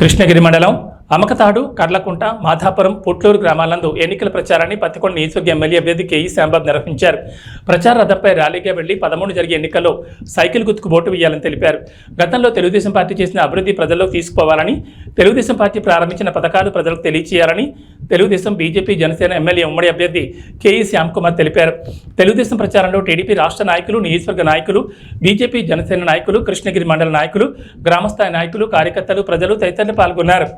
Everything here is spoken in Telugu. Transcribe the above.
కృష్ణగిరి మండలం అమకతాడు కర్లకుంట మాధాపురం పుట్లూరు గ్రామాలందు ఎన్నికల ప్రచారాన్ని పత్తికొండ నియోజకవర్గ ఎమ్మెల్యే అభ్యర్థి కేఈ శ్యాంబాబు నిర్వహించారు. ప్రచార రథంపై ర్యాలీగా వెళ్ళి పదమూడు జరిగే ఎన్నికల్లో సైకిల్ గుర్తుకు ఓటు వేయాలని తెలిపారు. గతంలో తెలుగుదేశం పార్టీ చేసిన అభివృద్ధి ప్రజల్లో తీసుకుపోవాలని తెలుగుదేశం పార్టీ ప్రారంభించిన పథకాలు ప్రజలకు తెలియచేయాలని తెలుగుదేశం బీజేపీ జనసేన ఎమ్మెల్యే ఉమ్మడి అభ్యర్థి కేఈ శ్యామ్ కుమార్ తెలిపారు. తెలుగుదేశం ప్రచారంలో టీడీపీ రాష్ట్ర నాయకులు నియోజకవర్గ నాయకులు బీజేపీ జనసేన నాయకులు కృష్ణగిరి మండల నాయకులు గ్రామస్థాయి నాయకులు కార్యకర్తలు ప్రజలు తదితరులు పాల్గొన్నారు.